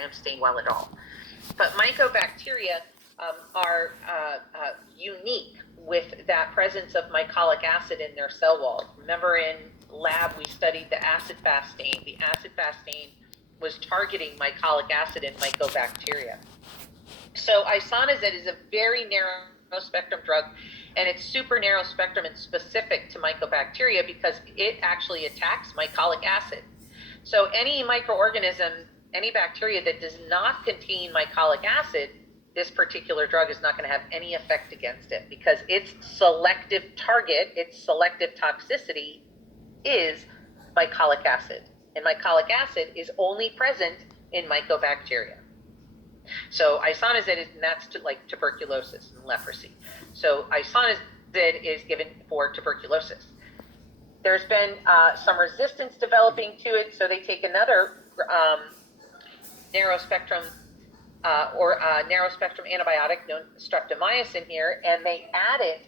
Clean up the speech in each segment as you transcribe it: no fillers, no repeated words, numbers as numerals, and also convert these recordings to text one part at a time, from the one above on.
gram stain well at all. But mycobacteria are unique with that presence of mycolic acid in their cell wall. Remember in lab we studied the acid-fast stain. The acid-fast stain was targeting mycolic acid in mycobacteria. So isoniazid is a very narrow spectrum drug, and it's super narrow spectrum and specific to mycobacteria because it actually attacks mycolic acid. So any microorganism, any bacteria that does not contain mycolic acid, this particular drug is not going to have any effect against it because its selective target, its selective toxicity is mycolic acid. And mycolic acid is only present in mycobacteria. So isoniazid, and that's like tuberculosis and leprosy. So isoniazid is given for tuberculosis. There's been some resistance developing to it, so they take another narrow spectrum antibiotic known as streptomycin here, and they add it.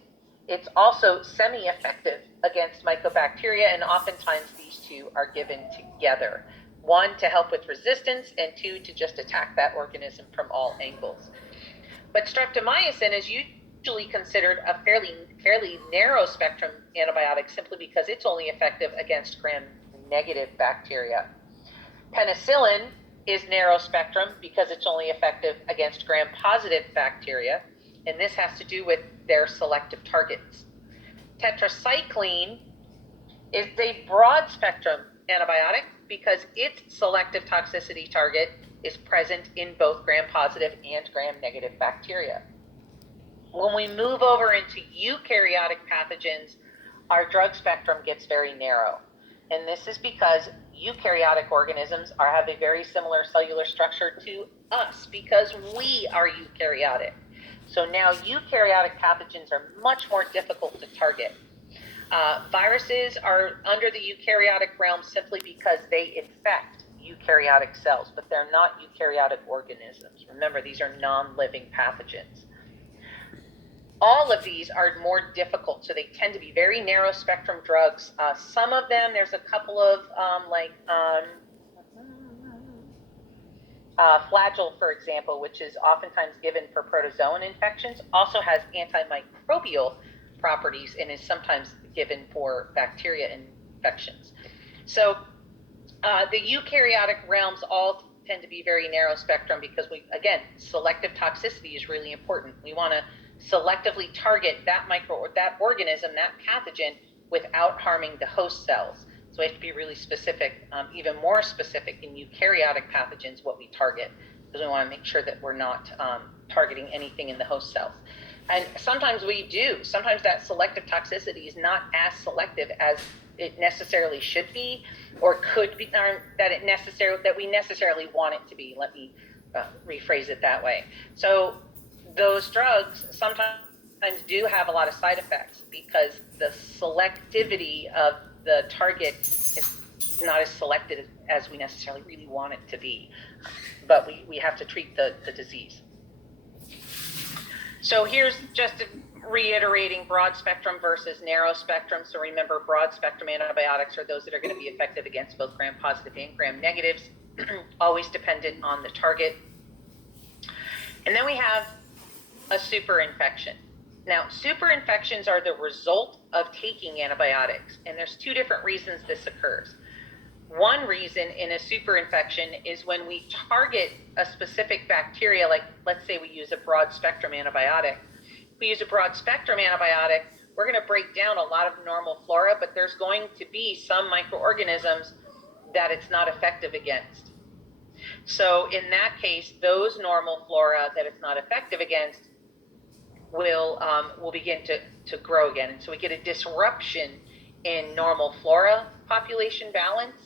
It's also semi-effective against mycobacteria, and oftentimes these two are given together. One, to help with resistance, and two, to just attack that organism from all angles. But streptomycin is usually considered a fairly narrow spectrum antibiotic simply because it's only effective against gram-negative bacteria. Penicillin is narrow spectrum because it's only effective against gram-positive bacteria, and this has to do with their selective targets. Tetracycline is a broad spectrum antibiotic because its selective toxicity target is present in both gram-positive and gram-negative bacteria. When we move over into eukaryotic pathogens, our drug spectrum gets very narrow. And this is because eukaryotic organisms have a very similar cellular structure to us because we are eukaryotic. So now eukaryotic pathogens are much more difficult to target. Viruses are under the eukaryotic realm simply because they infect eukaryotic cells, but they're not eukaryotic organisms. Remember, these are non-living pathogens. All of these are more difficult, so they tend to be very narrow spectrum drugs. Some of them, there's a couple of Flagyl, for example, which is oftentimes given for protozoan infections, also has antimicrobial properties and is sometimes given for bacteria infections. So the eukaryotic realms all tend to be very narrow spectrum because selective toxicity is really important. We want to selectively target that organism, that pathogen, without harming the host cells. So we have to be really specific, even more specific in eukaryotic pathogens, what we target, because we want to make sure that we're not targeting anything in the host cells. And sometimes we do. Sometimes that selective toxicity is not as selective as it necessarily should be, or could be, that we necessarily want it to be. Let me rephrase it that way. So those drugs sometimes do have a lot of side effects because the selectivity of the target is not as selective as we necessarily really want it to be. But we have to treat the disease. So here's just reiterating broad spectrum versus narrow spectrum. So remember, broad spectrum antibiotics are those that are going to be effective against both gram-positive and gram-negatives, always dependent on the target. And then we have a superinfection. Now, superinfections are the result of taking antibiotics, and there's two different reasons this occurs. One reason in a superinfection is when we target a specific bacteria, like let's say we use a broad spectrum antibiotic. If we use a broad spectrum antibiotic, we're going to break down a lot of normal flora, but there's going to be some microorganisms that it's not effective against. So in that case, those normal flora that it's not effective against will begin to grow again. And so we get a disruption in normal flora population balance.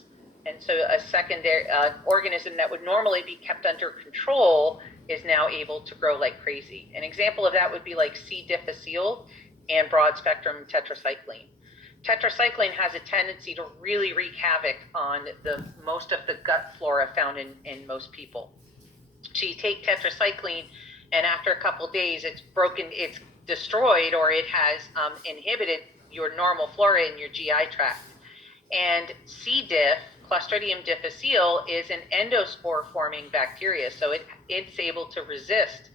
And so a secondary organism that would normally be kept under control is now able to grow like crazy. An example of that would be like C. difficile and broad spectrum tetracycline. Tetracycline has a tendency to really wreak havoc on most of the gut flora found in most people. So you take tetracycline, and after a couple days, it's destroyed, or it has inhibited your normal flora in your GI tract. And C. diff, Clostridium difficile is an endospore-forming bacteria, so it's able to resist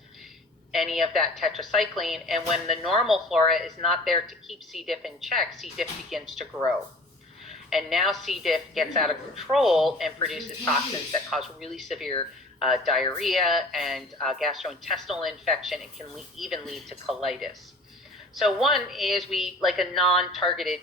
any of that tetracycline, and when the normal flora is not there to keep C. diff in check, C. diff begins to grow. And now C. diff gets out of control and produces toxins that cause really severe diarrhea and gastrointestinal infection. It can even lead to colitis. So one is we like a non-targeted